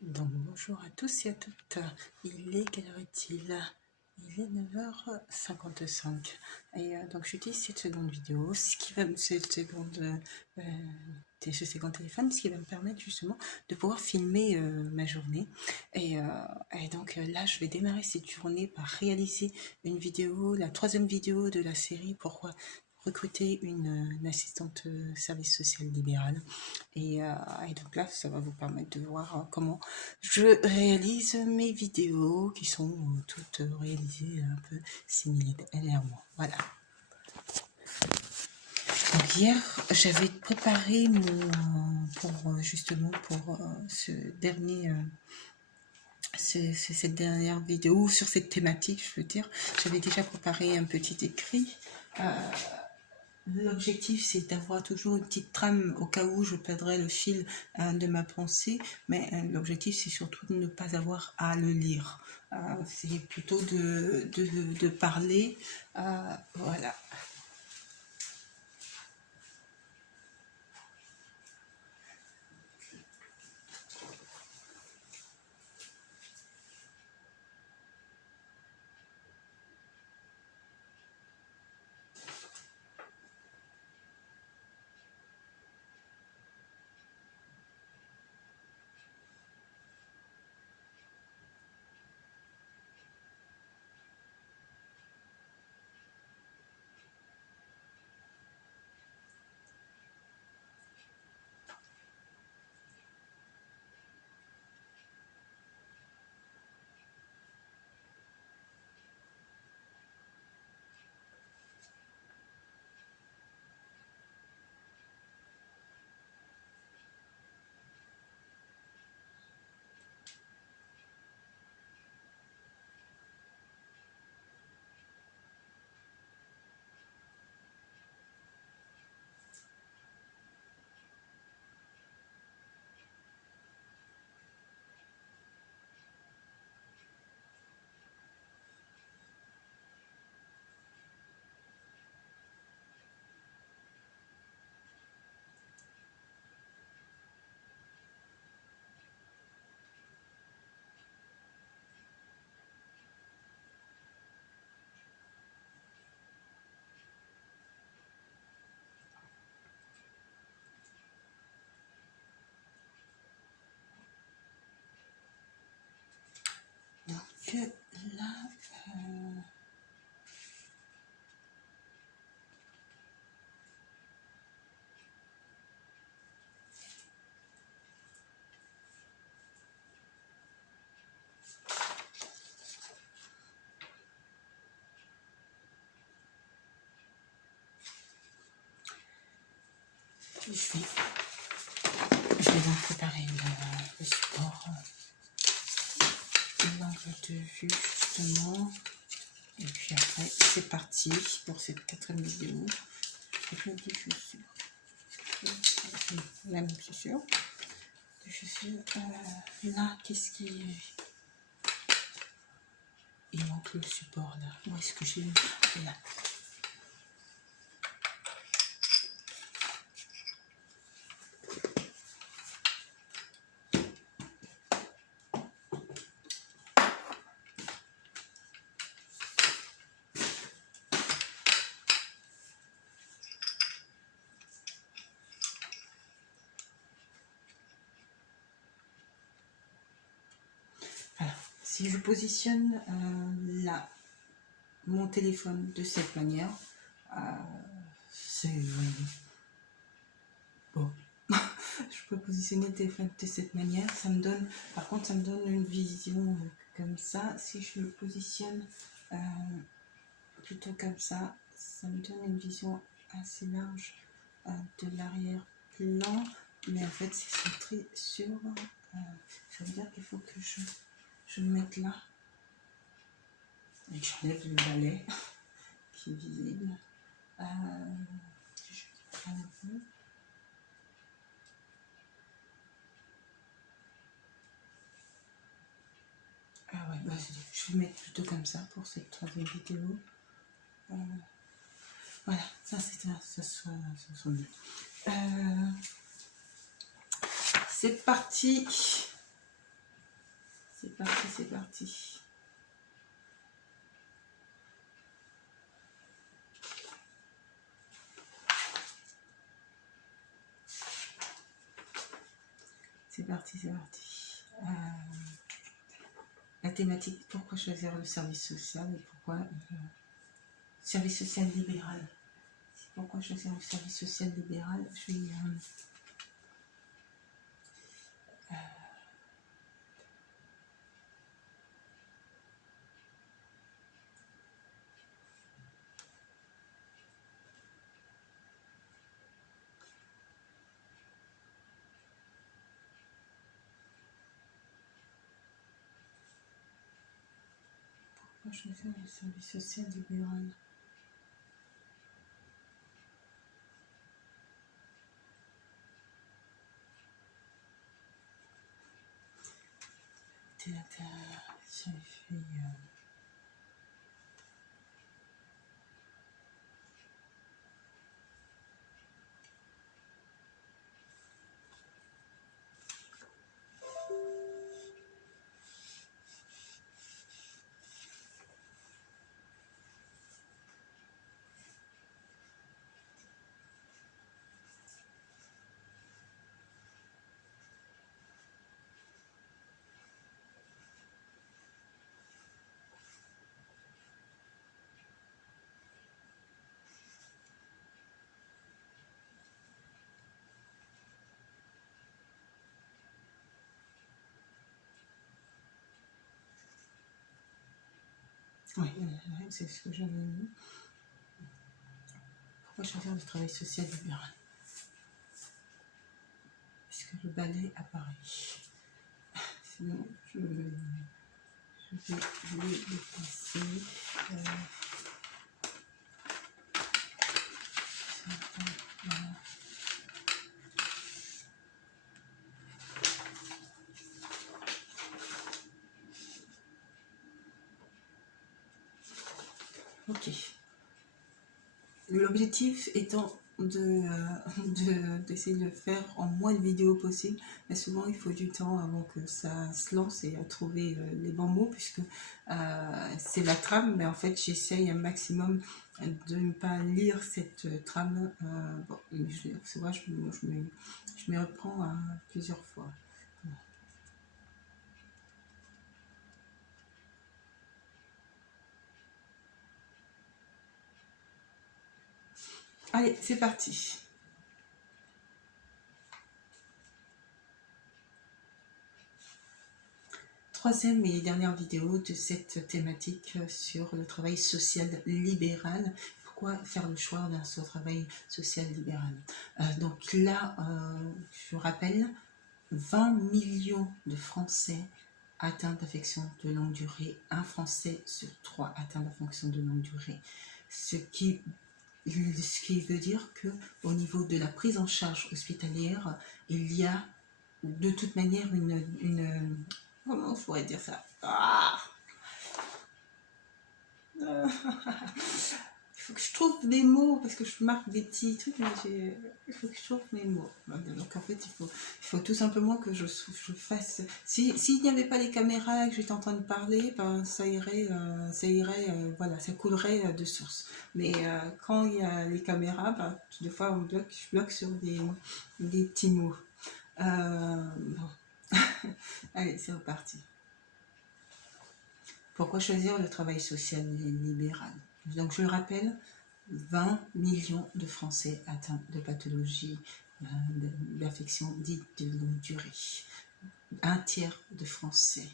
Donc bonjour à tous et à toutes. Quelle heure est-il? Il est 9h55. Et donc j'utilise cette seconde vidéo, ce second téléphone, ce qui va me permettre justement de pouvoir filmer ma journée. Et donc là, je vais démarrer cette journée par réaliser une vidéo, la troisième vidéo de la série Pourquoi recruter une assistante service social libéral. Et donc là, ça va vous permettre de voir comment je réalise mes vidéos qui sont toutes réalisées un peu similairement. Voilà. Donc hier, j'avais préparé cette dernière vidéo sur cette thématique, je veux dire. J'avais déjà préparé un petit écrit. L'objectif, c'est d'avoir toujours une petite trame au cas où je perdrais le fil de ma pensée, mais l'objectif, c'est surtout de ne pas avoir à le lire. C'est plutôt de parler. Voilà. Donc là, je vais donc préparer le support, l'angle de vue justement. Et puis après, c'est parti pour cette quatrième vidéo. Je dis chaussures. La même chaussure. De chaussures. Là, qu'est-ce qui. Il manque le support là. Où est-ce que j'ai mis? Là. Voilà. Si je positionne là mon téléphone de cette manière, c'est bon. Je peux positionner le téléphone de cette manière. Ça me donne, par contre, ça me donne une vision comme ça. Si je le positionne plutôt comme ça me donne une vision assez large de l'arrière-plan. Mais en fait, c'est centré sur. Ça veut dire qu'il faut que je me mette là. Et que j'enlève le balai qui est visible. Je prends un peu. Ah ouais, bah, je vais mettre plutôt comme ça pour cette troisième vidéo. Voilà, ça soit mieux. C'est parti. C'est parti, c'est parti. C'est parti, c'est parti. La thématique, pourquoi choisir le service social et pourquoi service social libéral. Pourquoi choisir le service social libéral? Je vais choisir le service social libéral. J'avais fait oui, c'est ce que j'avais mis. Pourquoi choisir le travail social libéral? Est-ce que le balai apparaît? Sinon, je vais le déplacer. Voilà. Ok. L'objectif étant d'essayer de le faire en moins de vidéos possible, mais souvent il faut du temps avant que ça se lance et à trouver les bons mots, puisque c'est la trame, mais en fait j'essaye un maximum de ne pas lire cette trame. Bon, c'est vrai, je me reprends plusieurs fois. Allez, c'est parti. Troisième et dernière vidéo de cette thématique sur le travail social libéral. Pourquoi faire le choix d'un travail social libéral? Donc là, je rappelle, 20 millions de Français atteints d'affections de longue durée, un Français sur 3 atteint d'affections de longue durée, ce qui veut dire que au niveau de la prise en charge hospitalière, il y a de toute manière une comment on pourrait dire ça? Il faut que je trouve des mots, parce que je marque des petits trucs, mais il faut que je trouve mes mots. Donc en fait, il faut tout simplement que je fasse... S'il n'y avait pas les caméras et que j'étais en train de parler, ben, ça irait, voilà, ça coulerait de source. Mais quand il y a les caméras, ben, des fois je bloque sur des petits mots. Bon. Allez, c'est reparti. Pourquoi choisir le travail social libéral? Donc je le rappelle, 20 millions de Français atteints de pathologies, d'affections dites de longue durée. Un tiers de Français,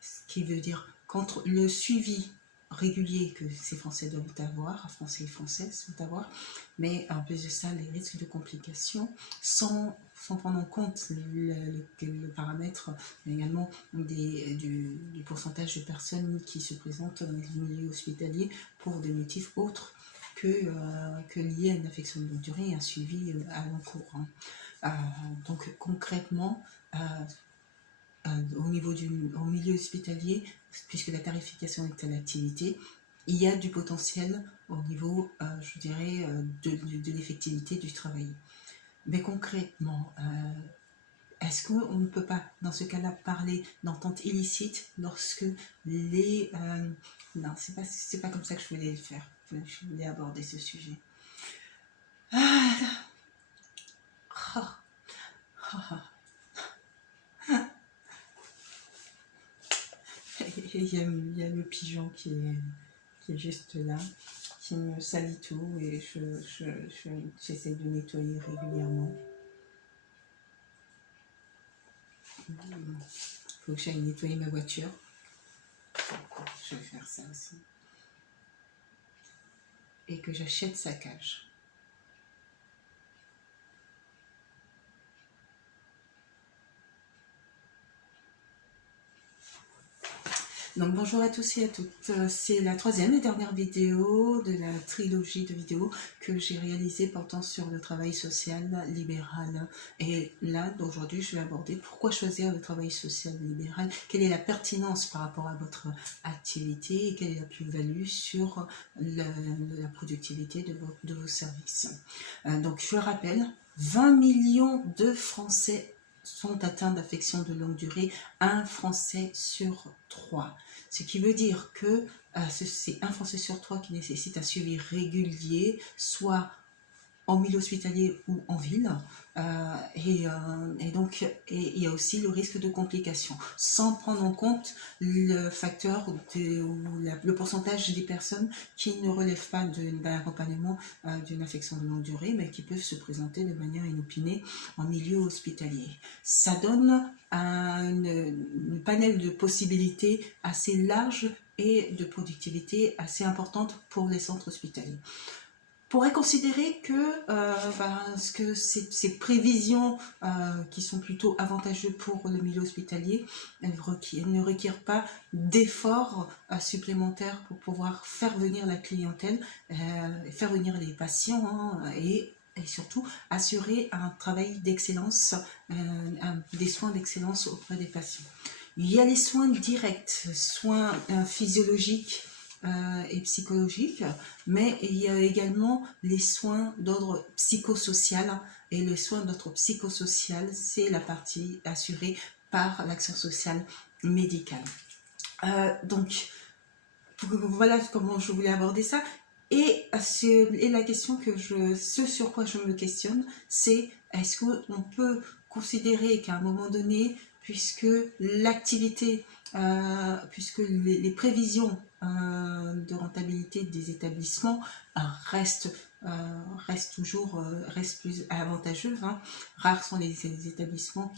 ce qui veut dire qu'entre le suivi régulier que ces Français doivent avoir, Français et Françaises doivent avoir, mais en plus de ça, les risques de complications, sans prendre en compte le paramètre également du pourcentage de personnes qui se présentent dans les milieux hospitaliers pour des motifs autres que liés à une affection de longue durée et un suivi à long cours. Donc concrètement, au milieu hospitalier, puisque la tarification est à l'activité, il y a du potentiel au niveau, je dirais, de l'effectivité du travail. Mais concrètement, est-ce qu'on ne peut pas, dans ce cas-là, parler d'entente illicite lorsque les... non, c'est pas comme ça que je voulais le faire. Je voulais aborder ce sujet. Ah, ah, ah, ah. Et il y a le pigeon qui est juste là, qui me salit tout et j'essaie de nettoyer régulièrement. Il faut que j'aille nettoyer ma voiture. Je vais faire ça aussi. Et que j'achète sa cage. Donc bonjour à tous et à toutes, c'est la troisième et dernière vidéo de la trilogie de vidéos que j'ai réalisée portant sur le travail social libéral. Et là, aujourd'hui, je vais aborder pourquoi choisir le travail social libéral, quelle est la pertinence par rapport à votre activité et quelle est la plus-value sur la productivité de vos services. Donc je le rappelle, 20 millions de Français sont atteints d'affections de longue durée, un Français sur 3. Ce qui veut dire que c'est un Français sur 3 qui nécessite un suivi régulier, soit en milieu hospitalier ou en ville, et donc il y a aussi le risque de complications, sans prendre en compte le facteur le pourcentage des personnes qui ne relèvent pas d'un accompagnement d'une affection de longue durée, mais qui peuvent se présenter de manière inopinée en milieu hospitalier. Ça donne un panel de possibilités assez large et de productivité assez importante pour les centres hospitaliers. Pourrait considérer que ces prévisions qui sont plutôt avantageuses pour le milieu hospitalier ne requièrent pas d'efforts supplémentaires pour pouvoir faire venir la clientèle, faire venir les patients et surtout assurer un travail d'excellence, des soins d'excellence auprès des patients. Il y a les soins directs, soins physiologiques, et psychologique, mais il y a également les soins d'ordre psychosocial, et les soins d'ordre psychosocial, c'est la partie assurée par l'action sociale médicale. Donc, voilà comment je voulais aborder ça. Et la question ce sur quoi je me questionne, c'est est-ce qu'on peut considérer qu'à un moment donné, puisque l'activité, puisque les prévisions de rentabilité des établissements restent plus avantageuses, rares sont les établissements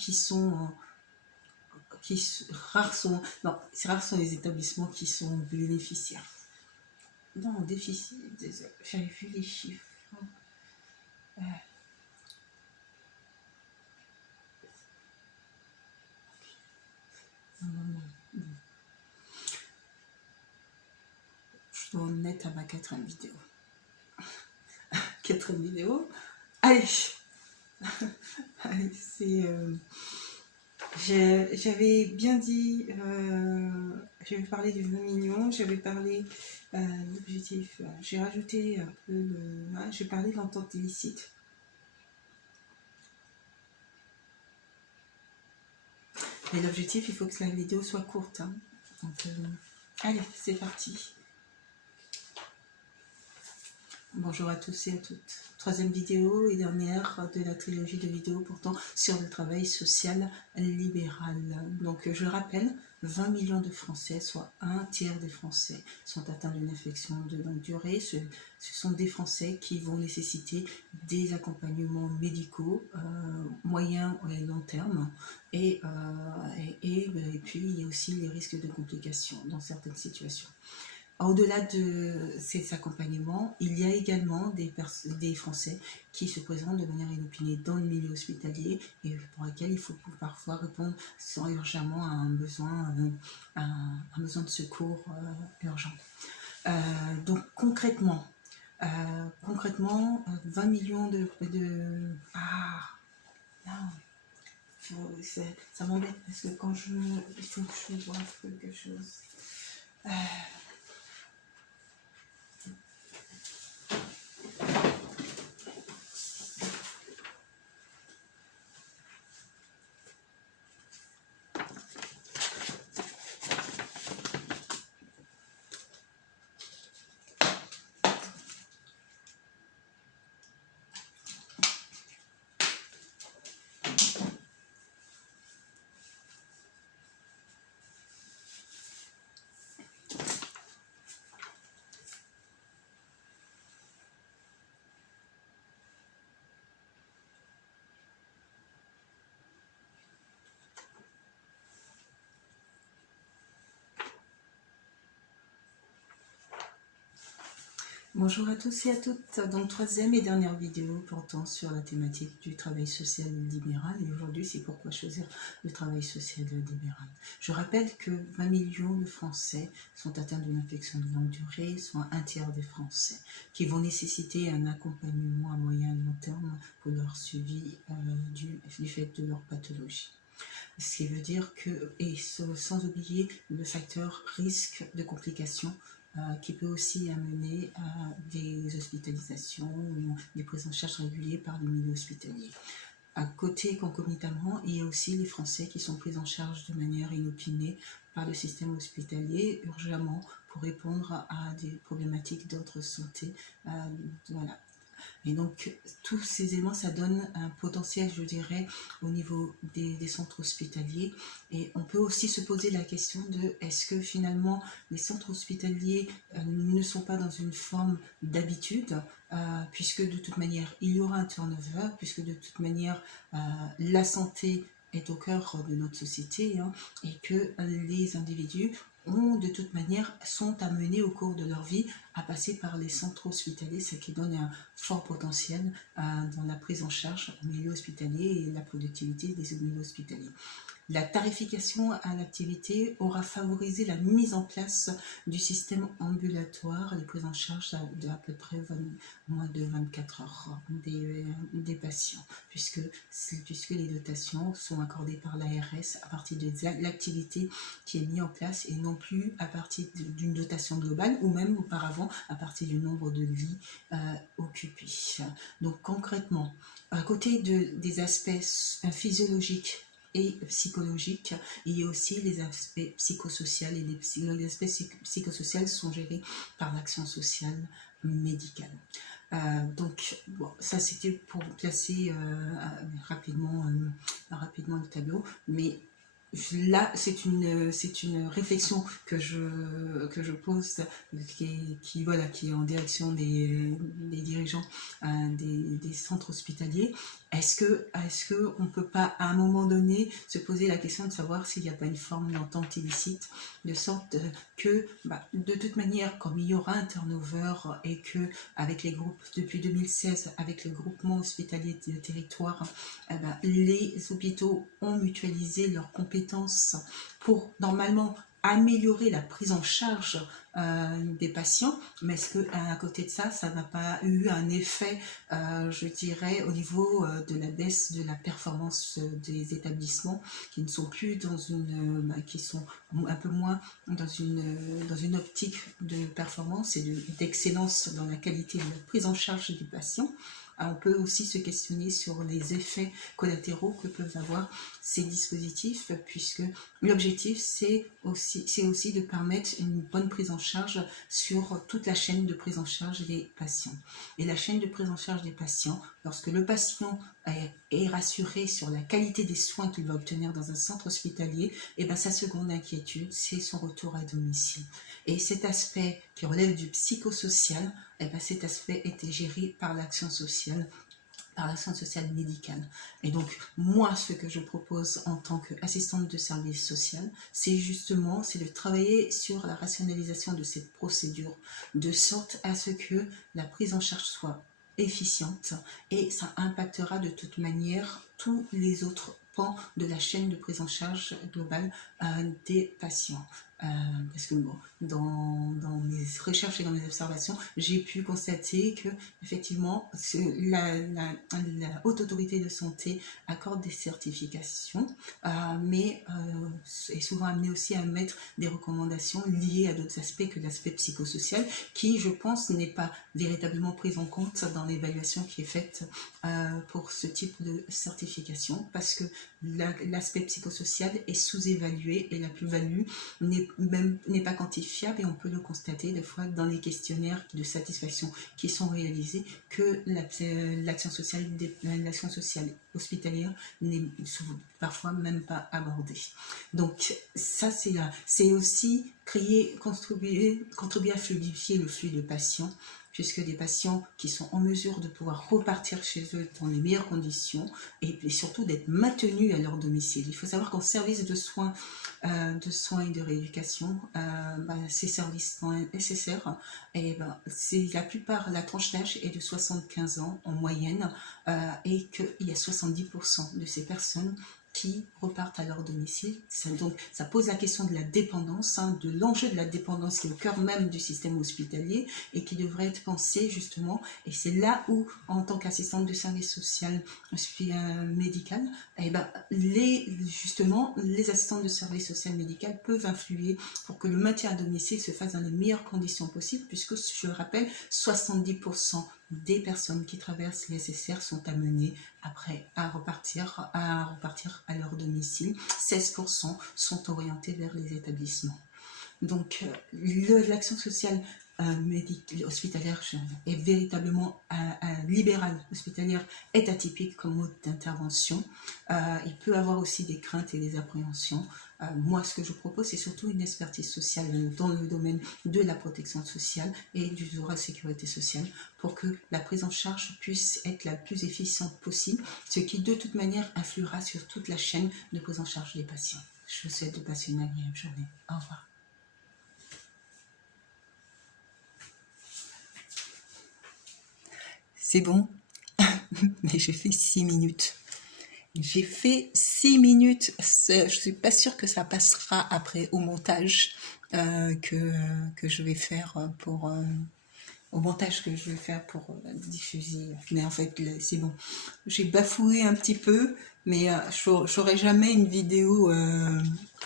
rares sont les établissements qui sont bénéficiaires. Non, déficit, j'avais vu les chiffres. Je dois en être à ma quatrième vidéo. Quatrième vidéo. Allez, allez, c'est... j'avais bien dit, j'avais parlé du 20 millions, j'avais parlé de l'objectif, j'ai rajouté un peu j'ai parlé de l'entente illicite. Mais l'objectif, il faut que la vidéo soit courte. Donc, allez, c'est parti. Bonjour à tous et à toutes. Troisième vidéo et dernière de la trilogie de vidéos portant sur le travail social libéral. Donc je le rappelle, 20 millions de Français, soit un tiers des Français, sont atteints d'une affection de longue durée. Ce sont des Français qui vont nécessiter des accompagnements médicaux, moyen et long terme. Et puis il y a aussi les risques de complications dans certaines situations. Au-delà de ces accompagnements, il y a également des Français qui se présentent de manière inopinée dans le milieu hospitalier et pour lesquels il faut parfois répondre urgemment à un besoin de secours urgent. Donc concrètement, 20 millions Ah non, ça m'embête parce que quand il faut que je vois quelque chose. Bonjour à tous et à toutes, donc troisième et dernière vidéo portant sur la thématique du travail social libéral, et aujourd'hui c'est pourquoi choisir le travail social libéral. Je rappelle que 20 millions de Français sont atteints d'une infection de longue durée, soit un tiers des Français, qui vont nécessiter un accompagnement à moyen et long terme pour leur suivi du fait de leur pathologie. Ce qui veut dire que, et sans oublier le facteur risque de complications qui peut aussi amener à des hospitalisations ou des prises en charge régulières par le milieu hospitalier. À côté, concomitamment, il y a aussi les Français qui sont pris en charge de manière inopinée par le système hospitalier urgemment pour répondre à des problématiques d'ordre santé. Voilà. Et donc, tous ces éléments, ça donne un potentiel, je dirais, au niveau des centres hospitaliers. Et on peut aussi se poser la question de, est-ce que finalement, les centres hospitaliers ne sont pas dans une forme d'habitude, puisque de toute manière, il y aura un turnover, puisque de toute manière, la santé est au cœur de notre société, hein, et que les individus de toute manière, sont amenés au cours de leur vie à passer par les centres hospitaliers, ce qui donne un fort potentiel dans la prise en charge au milieu hospitalier et la productivité des milieux hospitaliers. La tarification à l'activité aura favorisé la mise en place du système ambulatoire, les prises en charge d'à peu près moins de 24 heures des patients, puisque les dotations sont accordées par l'ARS à partir de l'activité qui est mise en place et non plus à partir d'une dotation globale ou même auparavant à partir du nombre de lits occupés. Donc concrètement, à côté des aspects physiologiques et psychologiques, il y a aussi les aspects psychosociaux et les aspects psychosociaux sont gérés par l'action sociale médicale. Donc, bon, ça c'était pour placer rapidement le tableau, mais là c'est une réflexion que je pose qui est en direction des dirigeants des centres hospitaliers. Est-ce que on peut pas à un moment donné se poser la question de savoir s'il n'y a pas une forme d'entente illicite, de sorte que de toute manière, comme il y aura un turnover et que avec les groupes depuis 2016 avec le groupement hospitalier de territoire, les hôpitaux ont mutualisé leurs compétences pour normalement améliorer la prise en charge des patients, mais est-ce qu'à côté de ça, ça n'a pas eu un effet, je dirais, au niveau de la baisse de la performance des établissements qui ne sont plus dans qui sont un peu moins dans une optique de performance et d'excellence dans la qualité de la prise en charge du patient. On peut aussi se questionner sur les effets collatéraux que peuvent avoir ces dispositifs, puisque l'objectif, c'est aussi de permettre une bonne prise en charge sur toute la chaîne de prise en charge des patients. Et la chaîne de prise en charge des patients, lorsque le patient est rassuré sur la qualité des soins qu'il va obtenir dans un centre hospitalier, et sa seconde inquiétude, c'est son retour à domicile. Et cet aspect qui relève du psychosocial, cet aspect était géré par l'action sociale médicale. Et donc, moi, ce que je propose en tant qu'assistante de service social, c'est de travailler sur la rationalisation de cette procédure, de sorte à ce que la prise en charge soit efficiente et ça impactera de toute manière tous les autres pans de la chaîne de prise en charge globale des patients. Parce que bon, dans mes recherches et dans mes observations, j'ai pu constater que effectivement la haute autorité de santé accorde des certifications, mais est souvent amenée aussi à mettre des recommandations liées à d'autres aspects que l'aspect psychosocial, qui je pense n'est pas véritablement pris en compte dans l'évaluation qui est faite pour ce type de certification, parce que l'aspect psychosocial est sous-évalué et la plus-value n'est pas quantifiable, et on peut le constater des fois dans les questionnaires de satisfaction qui sont réalisés que l'action sociale hospitalière n'est parfois même pas abordée. Donc ça c'est aussi contribuer à fluidifier le flux de patients puisque des patients qui sont en mesure de pouvoir repartir chez eux dans les meilleures conditions et surtout d'être maintenus à leur domicile. Il faut savoir qu'en service de soins et de rééducation, ces services sont nécessaires et c'est la plupart, la tranche d'âge est de 75 ans en moyenne et qu'il y a 70% de ces personnes qui repartent à leur domicile. Donc, ça pose la question de la dépendance, de l'enjeu de la dépendance qui est au cœur même du système hospitalier et qui devrait être pensé justement. Et c'est là où, en tant qu'assistante de service social médical, justement, les assistantes de service social médical peuvent influer pour que le maintien à domicile se fasse dans les meilleures conditions possibles, puisque, je le rappelle, 70% des personnes qui traversent les SSR sont amenées après à repartir à leur domicile. 16% sont orientés vers les établissements. Donc, l'action sociale hospitalière est véritablement libérale hospitalière est atypique comme mode d'intervention. Il peut avoir aussi des craintes et des appréhensions. Moi, ce que je propose, c'est surtout une expertise sociale dans le domaine de la protection sociale et du droit à la sécurité sociale pour que la prise en charge puisse être la plus efficiente possible, ce qui de toute manière influera sur toute la chaîne de prise en charge des patients. Je vous souhaite de passer une agréable journée. Au revoir. C'est bon, mais j'ai fait 6 minutes. J'ai fait 6 minutes. Je suis pas sûre que ça passera après au montage que je vais faire pour diffuser. Mais en fait, c'est bon. J'ai bafoué un petit peu, mais j'aurai jamais une vidéo.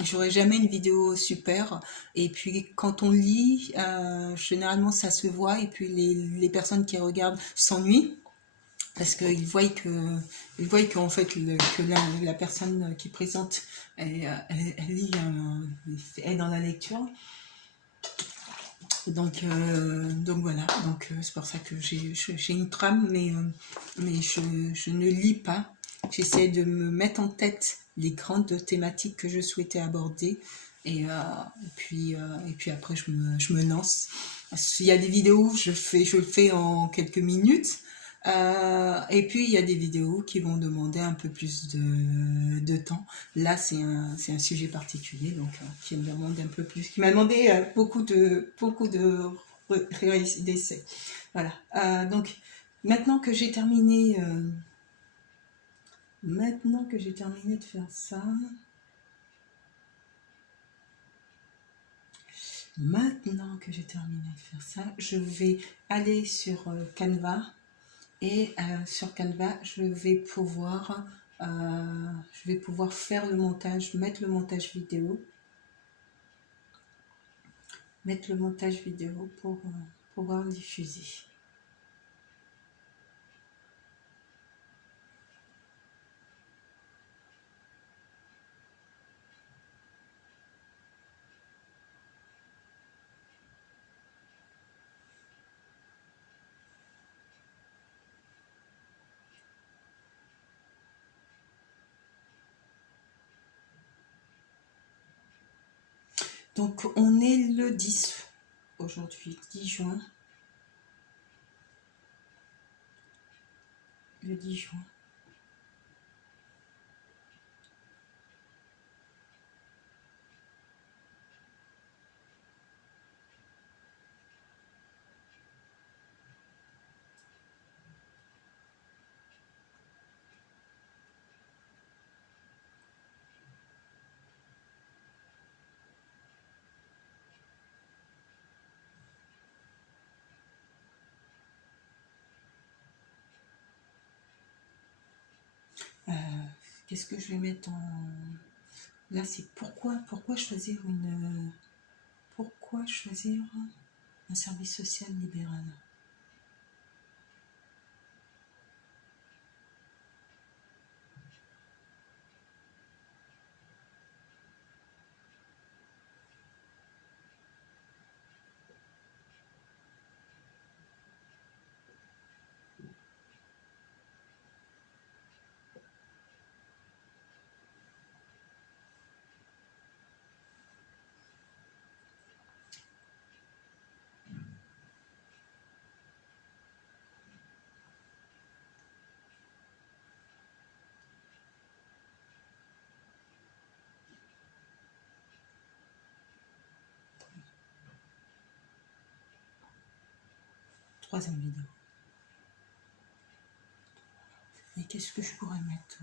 J'aurai jamais une vidéo super. Et puis quand on lit, généralement ça se voit. Et puis les personnes qui regardent s'ennuient parce qu'ils voient qu'en fait que la personne qui présente elle lit, est dans la lecture. Donc voilà, c'est pour ça que j'ai une trame, mais je ne lis pas. J'essaie de me mettre en tête les grandes thématiques que je souhaitais aborder, et puis après je me lance. Il y a des vidéos, je le fais en quelques minutes. Et puis il y a des vidéos qui vont demander un peu plus de temps. Là c'est un sujet particulier, donc qui me demande un peu plus, qui m'a demandé beaucoup de d'essais. Voilà. Donc maintenant que j'ai terminé de faire ça, je vais aller sur Canva. Et sur Canva, je vais pouvoir faire le montage, mettre le montage vidéo pour pouvoir diffuser. Donc on est le 10 aujourd'hui, 10 juin. Le 10 juin. Qu'est-ce que je vais mettre en... Là, c'est pourquoi choisir un service social libéral? troisième vidéo. Et qu'est-ce que je pourrais mettre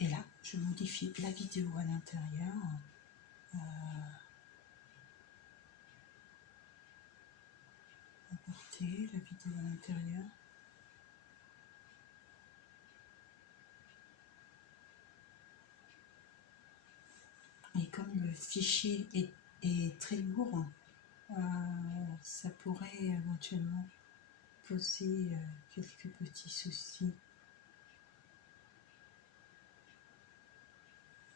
Et là, je modifie la vidéo à l'intérieur. Importer la vidéo à l'intérieur. Et comme le fichier est très lourd, ça pourrait éventuellement poser quelques petits soucis.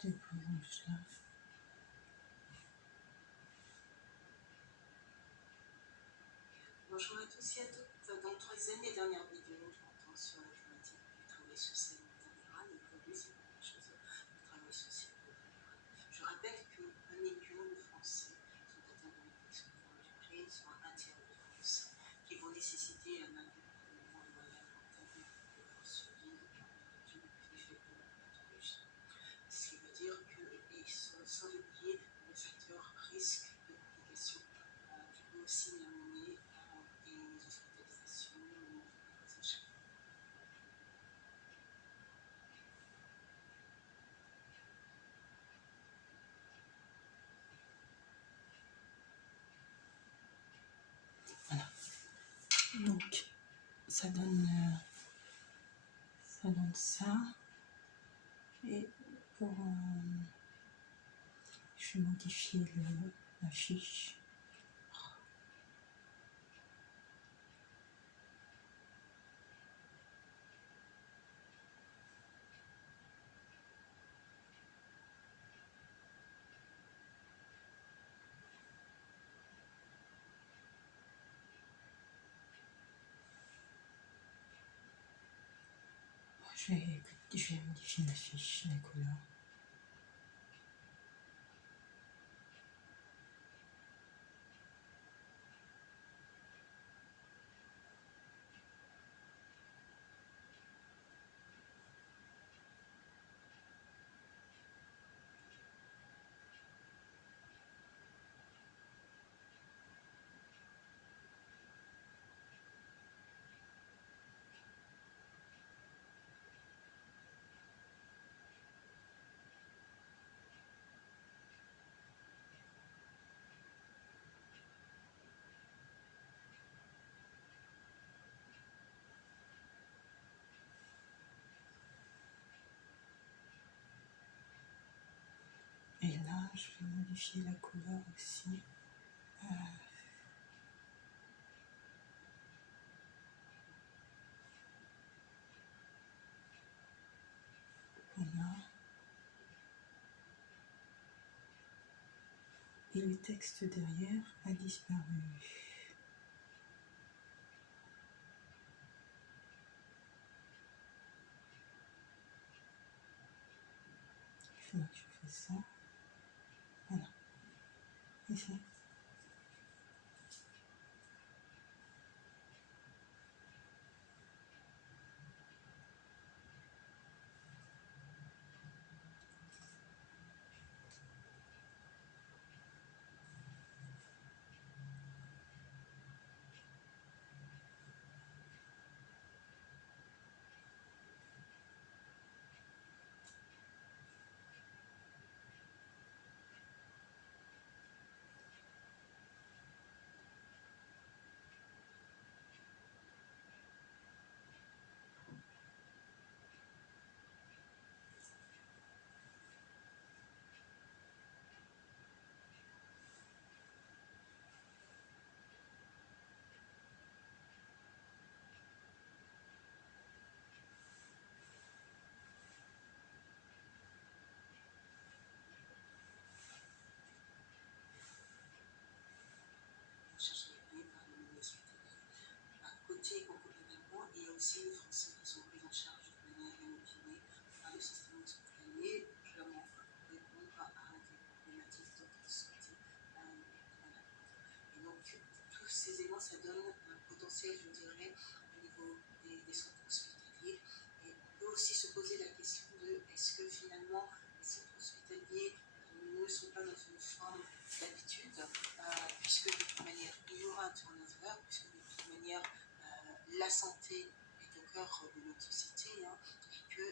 Par exemple ça. Bonjour à tous et à toutes. Dans la troisième et dernière vidéo, je m'entends sur la thématique du travail social intégral et pour lui, c'est la même chose, le travail social intégral. Je rappelle qu'un million de Français sont atteints de l'infection du clé, soit un tiers de France, qui vont nécessiter un accompagnement et moyen rentable de leur survie d'une plus faible pathologie. Ce qui veut dire qu'ils sont sans oublier le facteur risque de complications qui peut aussi amener à des hospitalisations ou des prises en charge. Voilà. Donc, ça donne ça. Et pour... je vais modifier la fiche. Je vais modifier la fiche, la couleur. Voilà, je vais modifier la couleur aussi. Voilà. Et le texte derrière a disparu. Il faudra que je fasse ça. Voilà. Et ça. Côté complémentairement, il y a aussi les Français qui sont pris en charge de manière inopinée par le système hospitalier, clairement répondre à des problématiques de santé. Voilà. Et donc, tous ces éléments, ça donne un potentiel, je dirais, au niveau des centres hospitaliers. Et on peut aussi se poser la question de est-ce que finalement les centres hospitaliers ne sont pas dans une forme d'habitude, puisque de toute manière, il y aura un turnover, puisque de toute manière, la santé est au cœur de notre société, et que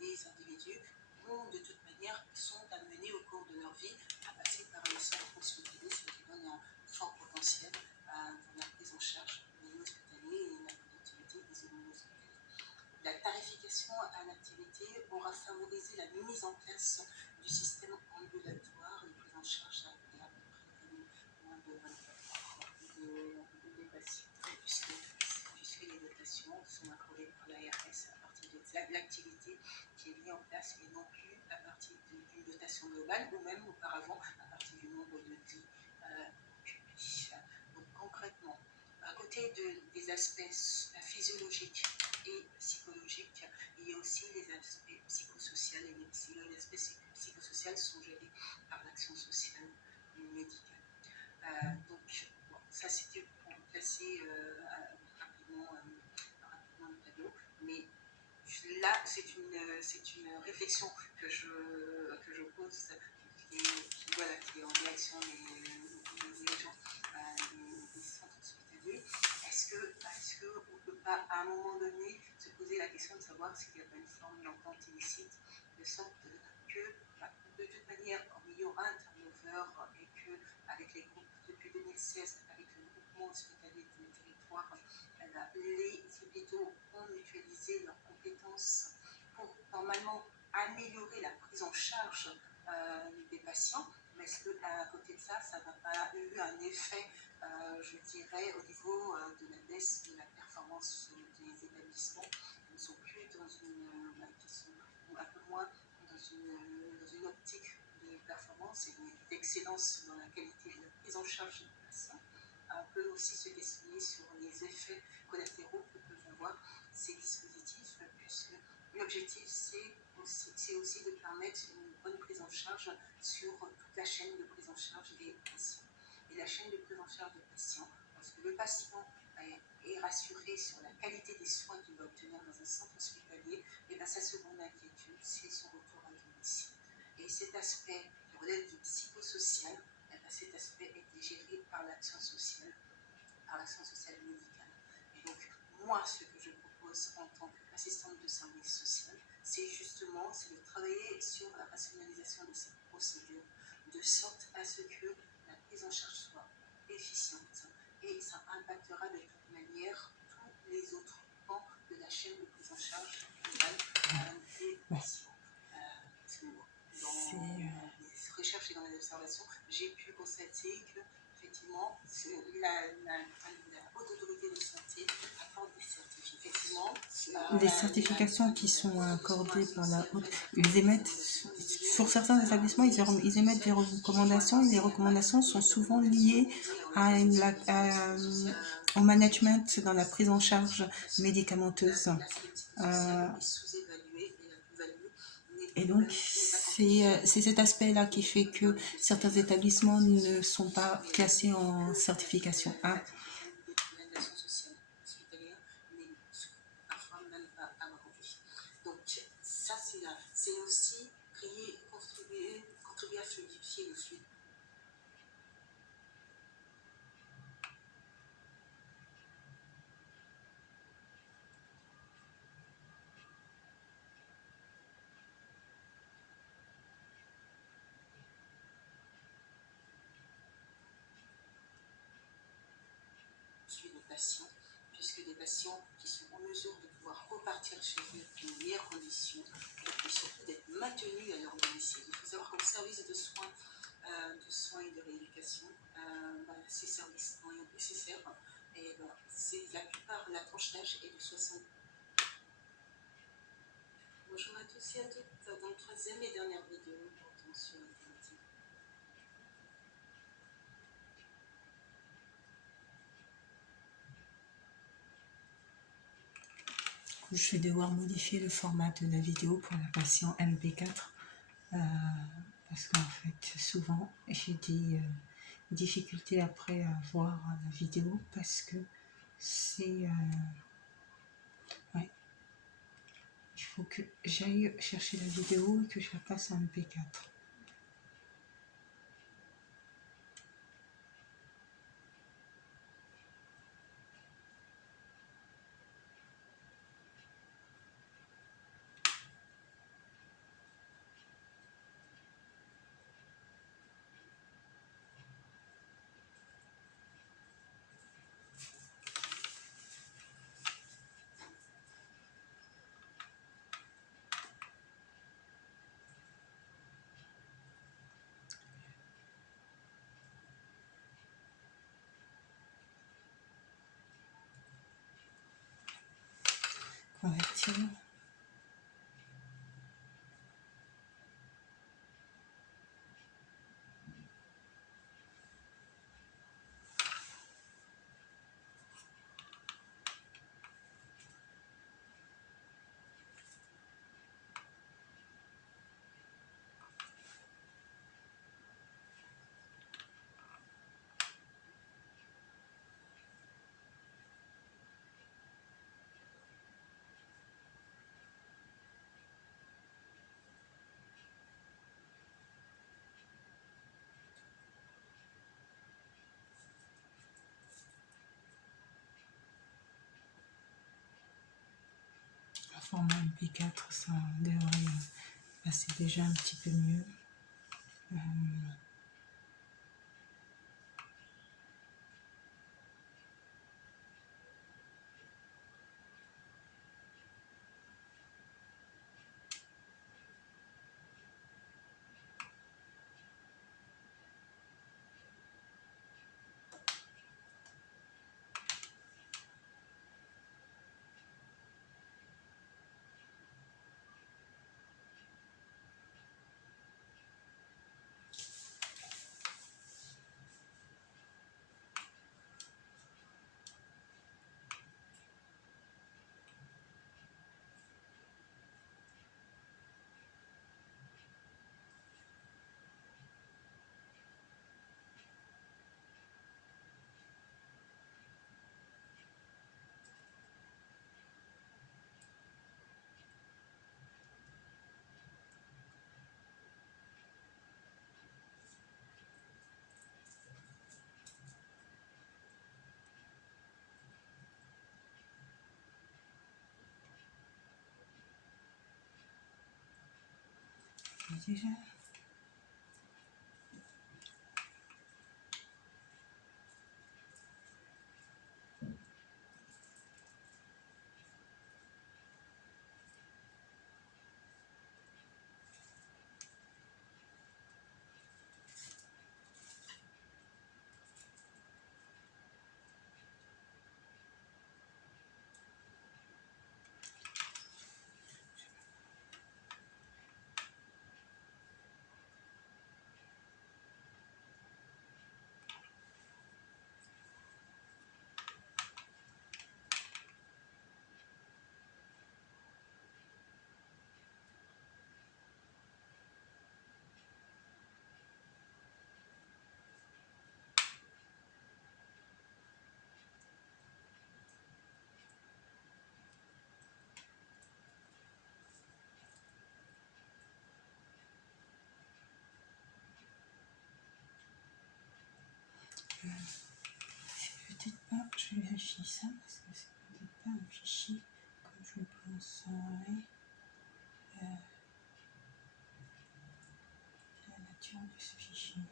les individus vont de toute manière, sont amenés au cours de leur vie à passer par les centres hospitaliers, ce qui donne un fort potentiel pour la prise en charge des milieux hospitaliers et la productivité des milieux hospitaliers. La tarification à l'activité aura favorisé la mise en place du système ambulatoire de prise en charge à peu près moins de 24 heures des patients, puisque les dotations sont accordées par l'ARS à partir de l'activité qui est mise en place et non plus à partir d'une dotation globale ou même auparavant à partir du nombre de lits occupés. Donc concrètement, à côté des aspects physiologiques et psychologiques, il y a aussi les aspects psychosociaux et les aspects psychosociaux sont gérés par l'action sociale médicale. Donc, bon, ça c'était pour placer rapidement le tableau, mais là c'est une réflexion que je pose voilà, qui est en direction des gens des centres hospitaliers. Est-ce qu'on ne peut pas à un moment donné se poser la question de savoir s'il n'y a pas une forme d'entente illicite, de sorte que de toute manière, il y aura un turnover et qu'avec les groupes depuis 2016, avec le groupement hospitalier des territoires, les hôpitaux ont mutualisé leurs compétences pour normalement améliorer la prise en charge des patients. Mais est-ce qu'à côté de ça, ça n'a pas eu un effet, je dirais, au niveau de la baisse de la performance des établissements qui ne sont plus dans qui sont un peu moins dans une optique de performance et d'excellence dans la qualité de la prise en charge des patients. On peut aussi se questionner sur les effets collatéraux que peuvent avoir ces dispositifs, puisque l'objectif, c'est aussi de permettre une bonne prise en charge sur toute la chaîne de prise en charge des patients. Et la chaîne de prise en charge des patients, parce que le patient est rassuré sur la qualité des soins qu'il va obtenir dans un centre hospitalier, et bien sa seconde inquiétude, c'est son retour à domicile. Et cet aspect qui relève du psychosocial, cet aspect est géré par l'action sociale médicale. Et donc, moi, ce que je propose en tant qu'assistante de service social, c'est de travailler sur la rationalisation de ces procédures, de sorte à ce que la prise en charge soit efficiente et ça impactera de toute manière tous les autres pans de la chaîne de prise en charge globale des patients. Dans les recherches et dans observation, j'ai pu constater que effectivement la haute autorité de santé apporte des certificats. Effectivement, des certifications qui sont accordées par la haute, ils émettent sur certains établissements, ils émettent des recommandations, et les recommandations sont souvent liées au management dans la prise en charge médicamenteuse. Et donc, c'est cet aspect-là qui fait que certains établissements ne sont pas classés en certification A. Donc, ça, c'est aussi contribuer à fluidifier le flux. Des patients, puisque des patients qui sont en mesure de pouvoir repartir chez eux dans de meilleures conditions et surtout d'être maintenus à leur domicile. Il faut savoir qu'au service de soins et de rééducation, ces services sont nécessaires et c'est la plupart, la tranche d'âge est de 60. Bonjour à tous et à toutes, dans le troisième et dernière vidéo portant sur l'alternative. Je vais devoir modifier le format de la vidéo pour la patient MP4 parce qu'en fait souvent j'ai des difficultés après à voir la vidéo parce que c'est ouais, il faut que j'aille chercher la vidéo et que je la passe en MP4. Convertir. Format MP4, ça devrait passer déjà un petit peu mieux. Déjà. Ah, je vais vérifier ça parce que c'est peut-être pas un fichier comme je le penserais. La nature de ce fichier.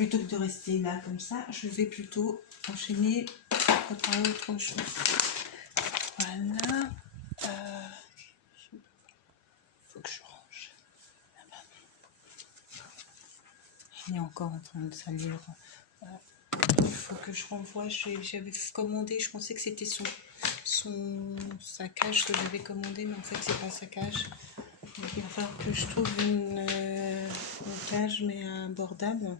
plutôt que de rester là comme ça, je vais plutôt enchaîner par autre chose. Voilà. Faut que je range. Il est encore en train de salir. Il faut que je renvoie. J'avais commandé, je pensais que c'était sa cage que j'avais commandé, mais en fait c'est pas sa cage. Donc il va falloir que je trouve une cage mais abordable.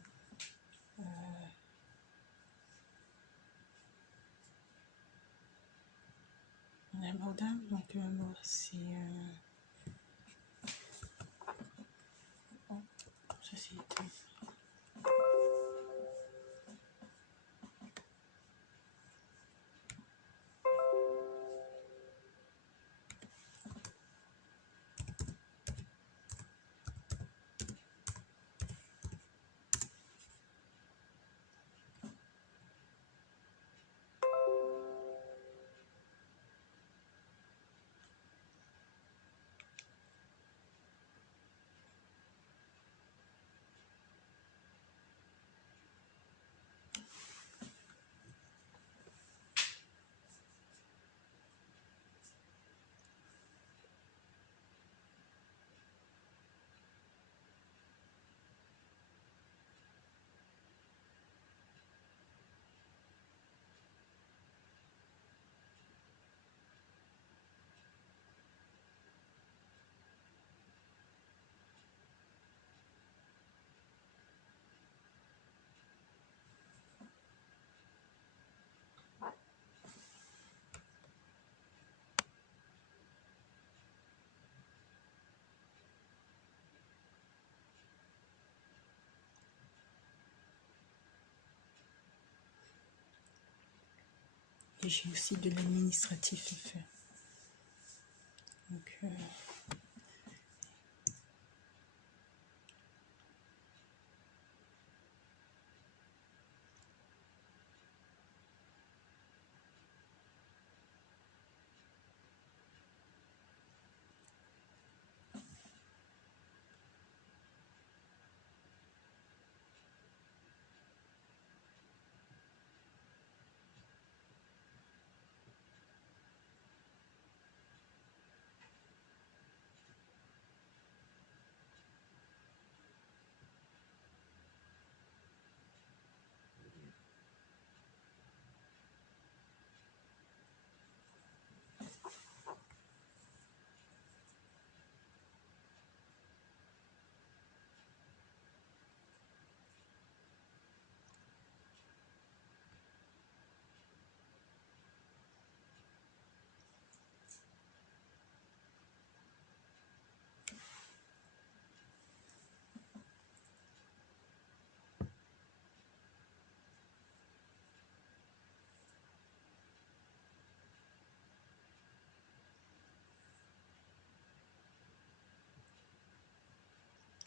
Abordable, donc on va voir si oh, ça c'est et j'ai aussi de l'administratif à faire. Donc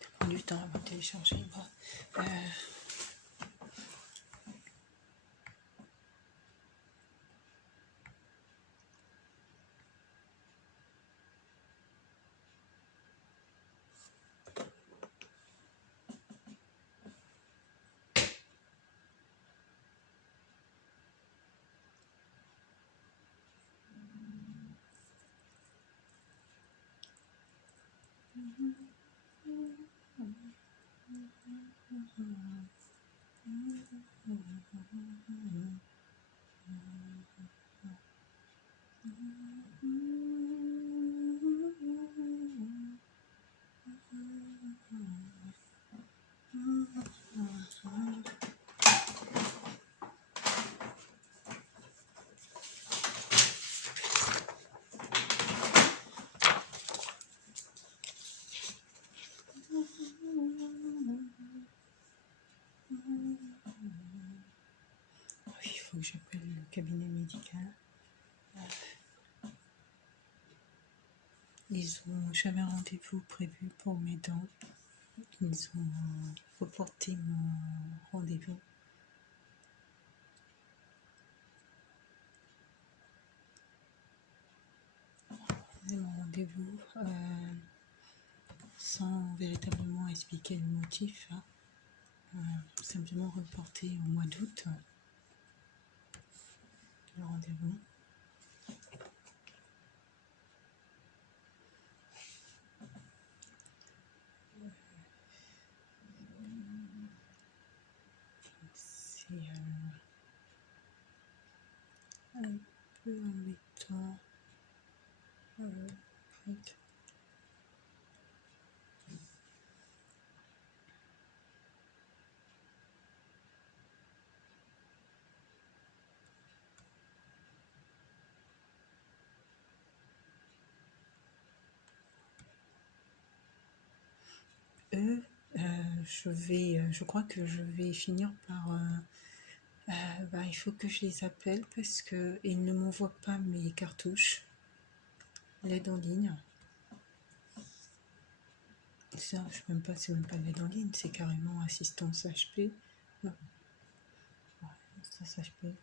ça prend du temps avant de télécharger. Il faut que j'appelle le cabinet médical. J'avais un rendez-vous prévu pour mes dents. Ils ont reporté mon rendez-vous. Mon rendez-vous sans véritablement expliquer le motif. simplement reporter au mois d'août le rendez-vous. C'est un peu embêtant. Je crois que je vais finir par... il faut que je les appelle parce qu'ils ne m'envoient pas mes cartouches. L'aide en ligne. Ça, c'est même pas l'aide en ligne, c'est carrément assistance HP. Non. Assistance HP.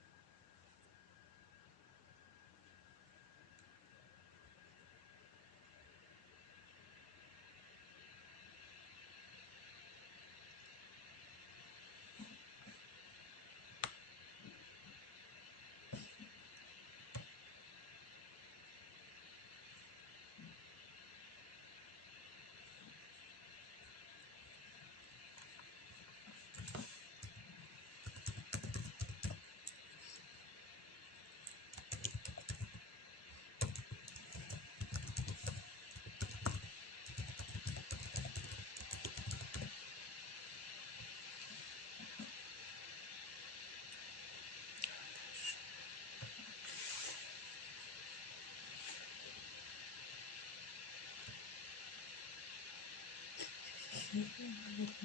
Le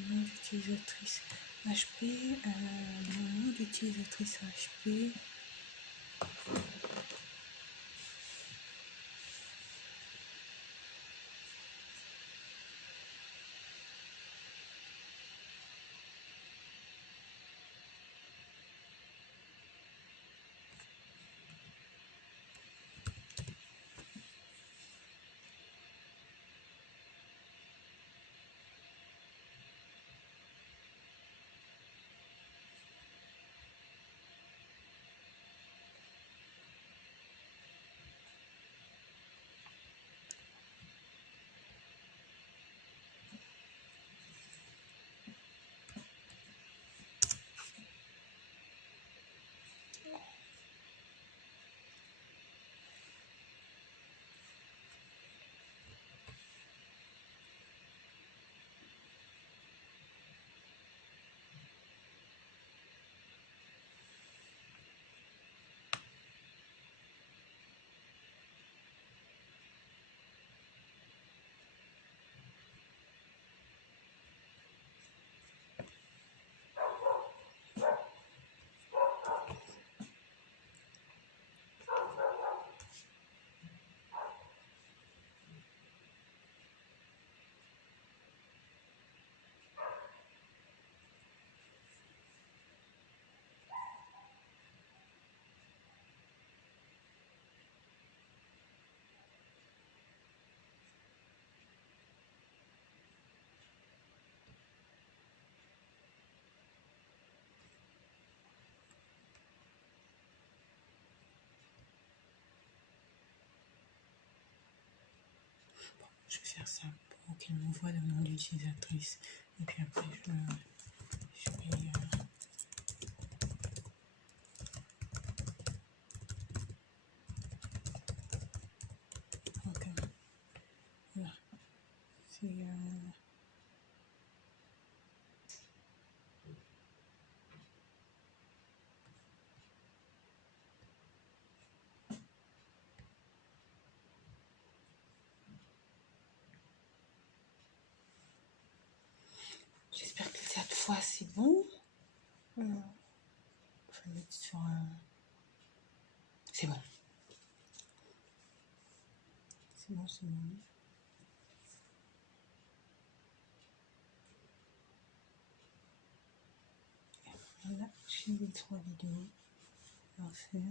nom d'utilisatrice HP, le nom d'utilisatrice HP. Je vais faire ça pour qu'il m'envoie le nom d'utilisatrice. Et puis après, je vais... Ok. Voilà. C'est... J'espère que cette fois c'est bon. Je vais mettre sur un... C'est bon. C'est bon, c'est bon. Voilà, j'ai les 3 vidéos. Lancer.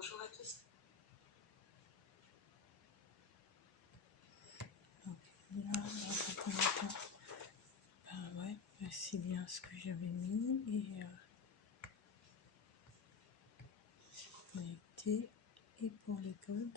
Bonjour à tous. Donc là, dans un premier temps, ben ouais, c'est bien ce que j'avais mis et connecté. Et pour les codes,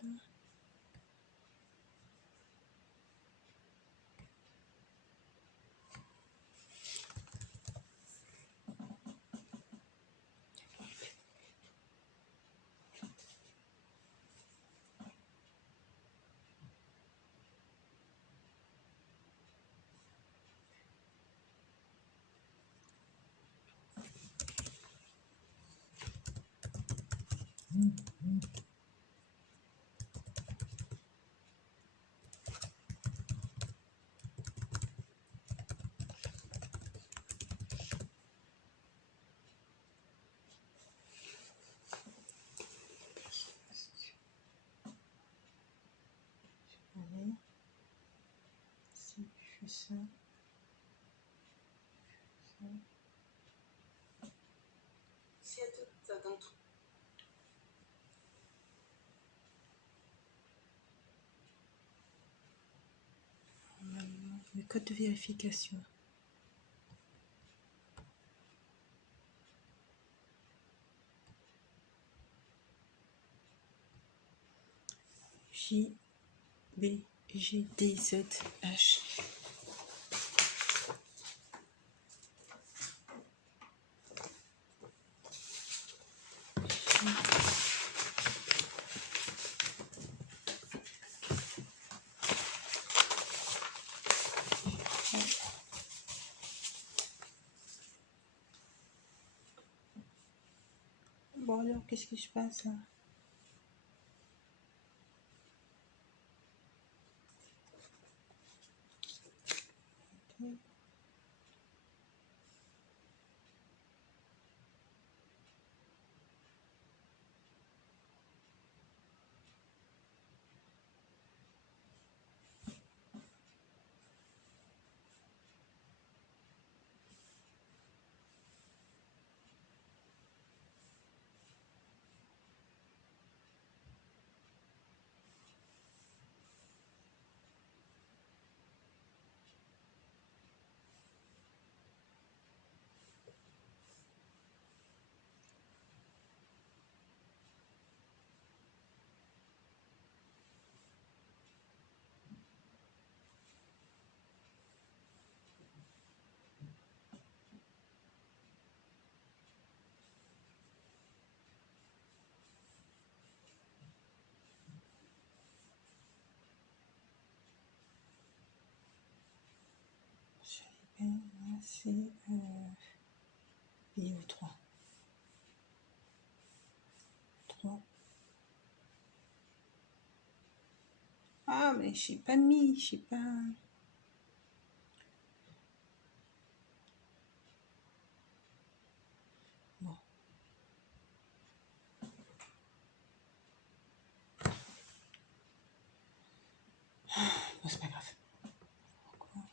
allez, si je fais ça, c'est à tout d'entre maintenant le code de vérification. J B G D Z H. Bon alors, qu'est-ce qui se passe là? Okay. C'est vidéo 3. 3. Ah, mais j'ai pas mis, j'ai pas. Bon. Bon, c'est pas grave. Pourquoi?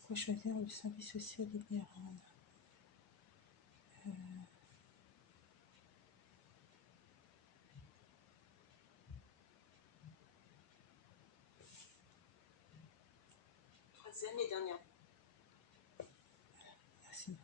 Pourquoi choisir le service social libéral? Troisième et dernière. Ah, c'est bon.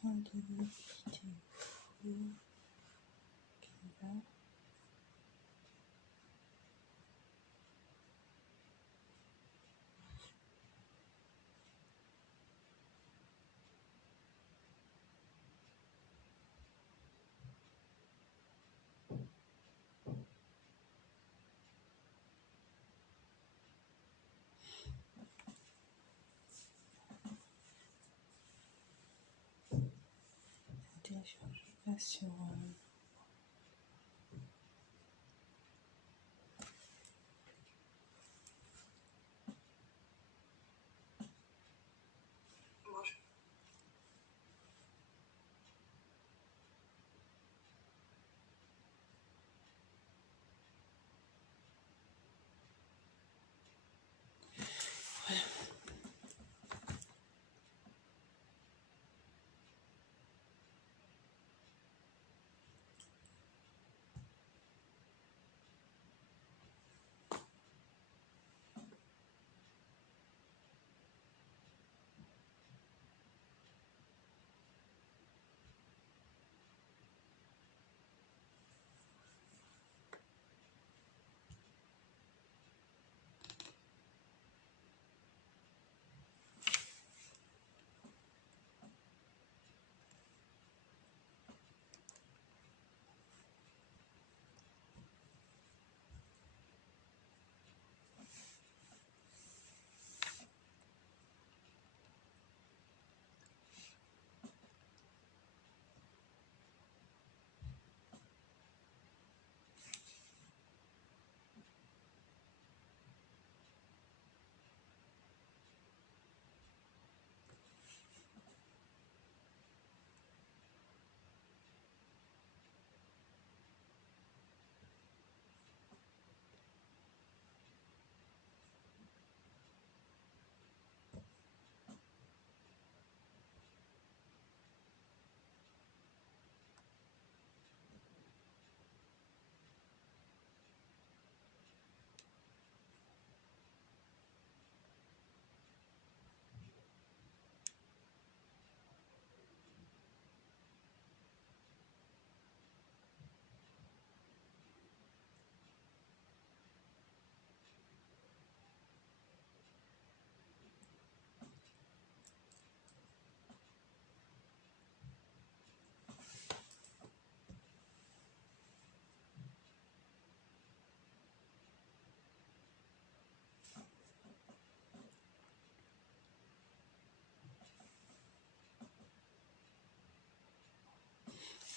fin de la vidéo qui va. Télécharge là sur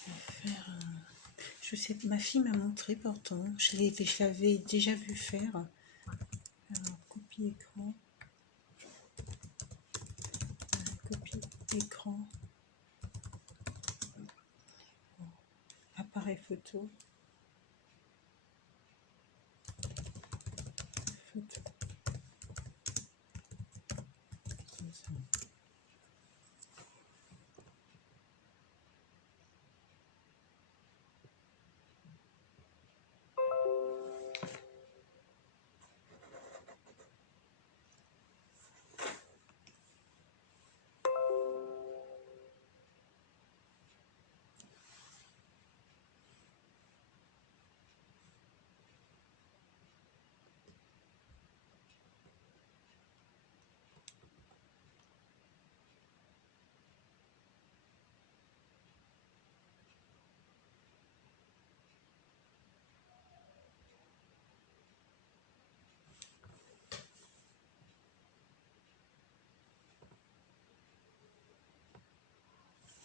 faire. Je sais, ma fille m'a montré pourtant, je l'avais déjà vu faire. Alors, copie écran, copie écran, appareil photo, photo. Comme ça.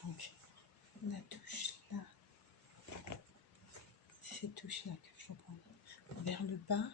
Donc, la touche là, c'est ces touches là que je prends vers le bas.